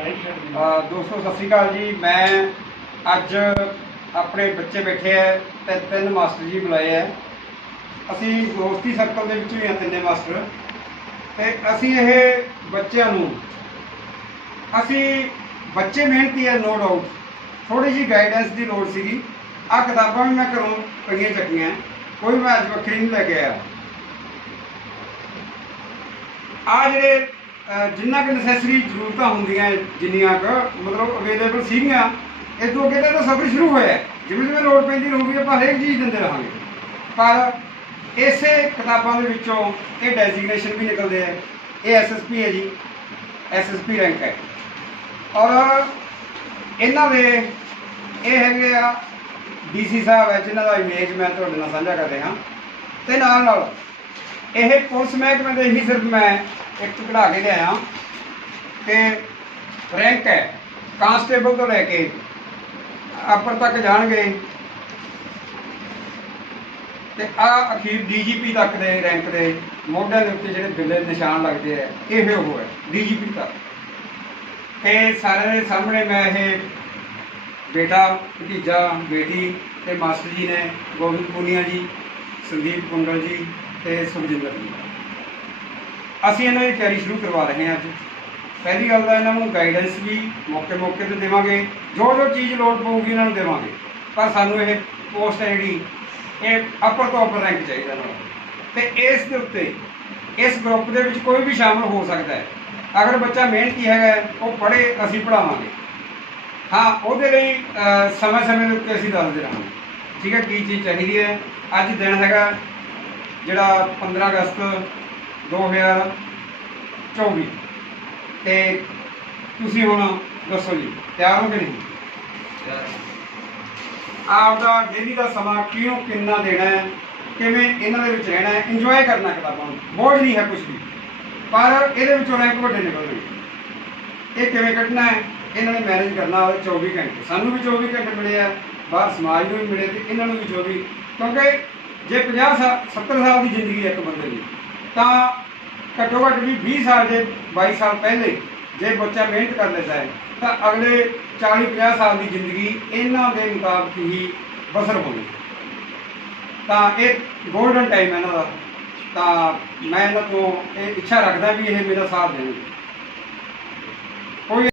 ਅ, ਦੋਸਤੋ ਸਤਿ ਸ਼੍ਰੀ ਅਕਾਲ ਜੀ। ਮੈਂ ਅੱਜ ਆਪਣੇ ਬੱਚੇ ਬੈਠੇ ਆ ਤੇ ਤਿੰਨ ਮਾਸਟਰ ਜੀ ਬੁਲਾਏ ਆ। ਅਸੀਂ ਦੋਸਤੀ ਸਰਕਲ ਦੇ ਵਿੱਚ ਵੀ ਆ ਤਿੰਨੇ ਮਾਸਟਰ। ਤੇ ਅਸੀਂ ਇਹ ਬੱਚਿਆਂ ਨੂੰ ਅਸੀਂ ਬੱਚੇ ਮਿਹਨਤੀ ਆ ਨੋ ਡਾਊਟ ਥੋੜੀ ਜੀ ਗਾਈਡੈਂਸ ਦੀ ਲੋੜ ਸੀਗੀ। ਆ ਕਿਤਾਬਾਂ ਵੀ ਮੈਂ ਘਰੋਂ ਪਈਆਂ ਚੱਕੀਆਂ। ਕੋਈ ਮੈਂ ਅੱਜ ਵੱਖਰੀ ਨਹੀਂ ਲੈ ਕੇ ਆਇਆ। ਆ ਜਿਹੜੇ ਜਿੰਨਾ ਕਿ ਨੈਸੈਸਰੀ ਜ਼ਰੂਰਤਾਂ ਹੁੰਦੀਆਂ ਜਿੰਨੀਆਂ ਕੁ, ਮਤਲਬ ਅਵੇਲੇਬਲ ਸੀਗੀਆਂ ਇਹ ਤੋਂ ਅੱਗੇ ਤਾਂ ਸਫ਼ਰ ਸ਼ੁਰੂ ਹੋਇਆ ਜਿਵੇਂ ਜਿਵੇਂ ਲੋੜ ਪੈਂਦੀ ਰਹੂਗੀ, ਆਪਾਂ ਹਰੇਕ ਚੀਜ਼ ਦਿੰਦੇ ਰਹਾਂਗੇ। ਪਰ ਇਸੇ ਕਿਤਾਬਾਂ ਦੇ ਵਿੱਚੋਂ ਇਹ ਡੈਜ਼ਿਗਨੇਸ਼ਨ ਵੀ ਨਿਕਲਦੇ ਆ। ਇਹ ਐਸਐਸਪੀ ਹੈ ਜੀ ਐਸਐਸਪੀ ਰੈਂਕ ਹੈ। ਔਰ ਇਹਨਾਂ ਦੇ ਇਹ ਹੈਗੇ ਆ ਡੀਸੀ ਸਾਹਿਬ ਹੈ, ਜਿਨ੍ਹਾਂ ਦਾ ਇਮੇਜ ਮੈਂ ਤੁਹਾਡੇ ਨਾਲ ਸਾਂਝਾ ਕਰ ਰਿਹਾ। ਤੇ ਨਾਲ ਨਾਲ ਇਹ ਪੁਲਿਸ ਮਹਿਕਮੇ ਦੇ ਹੀ ਸਿਰਫ ਮੈਂ ਇੱਕ ਕਢਾ ਕੇ ਲਿਆਇਆ। ਤੇ ਰੈਂਕ ਹੈ। ਕਾਂਸਟੇਬਲ ਤੋਂ ਲੈ ਕੇ ਅਪਰ ਤੱਕ ਜਾਣਗੇ। ਤੇ ਆ ਅਖੀਰ ਡੀਜੀਪੀ ਤੱਕ ਦੇ ਰੈਂਕ ਦੇ ਮੋਢਿਆਂ ਦੇ ਉੱਤੇ ਜਿਹੜੇ ਬਿੱਲੇ ਨਿਸ਼ਾਨ ਲੱਗਦੇ ਆ, ਇਹ ਉਹ ਹੈ ਡੀਜੀਪੀ ਤੱਕ। ਤੇ ਸਾਰਿਆਂ ਦੇ ਸਾਹਮਣੇ ਮੈਂ ਇਹ ਬੇਟਾ, ਭਤੀਜਾ, ਬੇਟੀ ਤੇ ਮਾਸਟਰ ਜੀ ਨੇ, ਗੋਬਿੰਦ ਪੂਨੀਆ ਜੀ, ਸੰਦੀਪ ਕੁੰਡਲ ਜੀ ਤੇ ਸੁਖਜਿੰਦਰ ਜੀ। ਅਸੀਂ ਇਹਨਾਂ ਦੀ ਤਿਆਰੀ ਸ਼ੁਰੂ ਕਰਵਾ ਰਹੇ ਹਾਂ ਅੱਜ। ਪਹਿਲੀ ਗੱਲ ਤਾਂ ਇਹਨਾਂ ਨੂੰ ਗਾਈਡੈਂਸ ਵੀ ਮੌਕੇ ਮੌਕੇ ਤੇ ਦੇਵਾਂਗੇ। ਜੋ ਜੋ ਚੀਜ਼ ਲੋੜ ਪਊਗੀ ਇਹਨਾਂ ਨੂੰ ਦੇਵਾਂਗੇ। ਪਰ ਸਾਨੂੰ ਇਹ ਪੋਸਟ ਹੈ ਜਿਹੜੀ, ਇਹ ਅਪਰ ਤੋਂ ਅਪਰ ਰੈਂਕ ਚਾਹੀਦਾ ਨਾ। ਤੇ ਇਸ ਦੇ ਉੱਤੇ, ਇਸ ਗਰੁੱਪ ਦੇ ਵਿੱਚ ਕੋਈ ਵੀ ਸ਼ਾਮਲ ਹੋ ਸਕਦਾ ਹੈ। ਅਗਰ ਬੱਚਾ ਮਿਹਨਤੀ ਹੈਗਾ ਉਹ ਪੜ੍ਹੇ, ਅਸੀਂ ਪੜਾਵਾਂਗੇ ਹਾਂ, ਉਹਦੇ ਲਈ ਸਮੇਂ ਸਮੇਂ ਦੇ ਉੱਤੇ ਅਸੀਂ ਦੱਸਦੇ ਰਹਾਂਗੇ। ਠੀਕ ਹੈ, ਕੀ ਚੀਜ਼ ਚਾਹੀਦੀ ਹੈ। ਅੱਜ ਦਿਨ ਹੈਗਾ ਜਿਹੜਾ 15 ਅਗਸਤ 2024 ਤੇ ਤੁਸੀਂ ਹੁਣ ਦੱਸੋ ਜੀ ਤਿਆਰ ਹੋ ਕਿ ਨਹੀਂ? ਆਪਦਾ ਡੇਲੀ ਦਾ ਸਮਾਂ ਕਿਉਂ ਕਿੰਨਾ ਦੇਣਾ ਹੈ ਕਿਵੇਂ ਇਹਨਾਂ ਦੇ ਵਿੱਚ ਰਹਿਣਾ ਹੈ ਇੰਜੋਏ ਕਰਨਾ ਕਿਤਾਬਾਂ ਨੂੰ। ਬੋਝ ਨਹੀਂ ਹੈ ਕੁਝ ਵੀ। ਪਰ ਇਹਦੇ ਵਿੱਚੋਂ ਰੈਂਕ ਵੱਡੇ ਨਿਕਲਣਗੇ ਇਹ ਕਿਵੇਂ ਕੱਢਣਾ ਹੈ ਇਹਨਾਂ ਨੇ ਮੈਨੇਜ ਕਰਨਾ ਉਹਦੇ 24 ਘੰਟੇ। ਸਾਨੂੰ ਵੀ 24 ਘੰਟੇ ਮਿਲੇ ਆ ਬਾਹਰ ਸਮਾਜ ਨੂੰ ਵੀ ਮਿਲੇ ਤੇ ਇਹਨਾਂ ਨੂੰ ਵੀ 24 ਕਿਉਂਕਿ ਜੇ 50 ਸਾਲ 70 ਸਾਲ ਦੀ ਜ਼ਿੰਦਗੀ ਹੈ ਇੱਕ ਬੰਦੇ ਦੀ, ਤਾਂ ਘੱਟੋ ਘੱਟ ਵੀ 20 ਸਾਲ ਦੇ 22 ਸਾਲ ਪਹਿਲੇ ਜੇ ਬੱਚਾ ਮਿਹਨਤ ਕਰ ਲੈਂਦਾ ਹੈ, ਤਾਂ ਅਗਲੇ 40 50 ਸਾਲ ਦੀ ਜ਼ਿੰਦਗੀ ਇਹਨਾਂ ਦੇ ਮੁਤਾਬਕ ਹੀ ਬਸਰ ਹੋਣੀ ਤਾਂ ਇਹ ਗੋਲਡਨ ਟਾਈਮ ਹੈ ਇਹਨਾਂ ਦਾ। ਤਾਂ ਮੈਂ ਇਹਨਾਂ ਤੋਂ ਇਹ ਇੱਛਾ ਰੱਖਦਾ ਵੀ ਇਹ ਮੇਰਾ ਸਾਥ ਦੇਣ। ਕੋਈ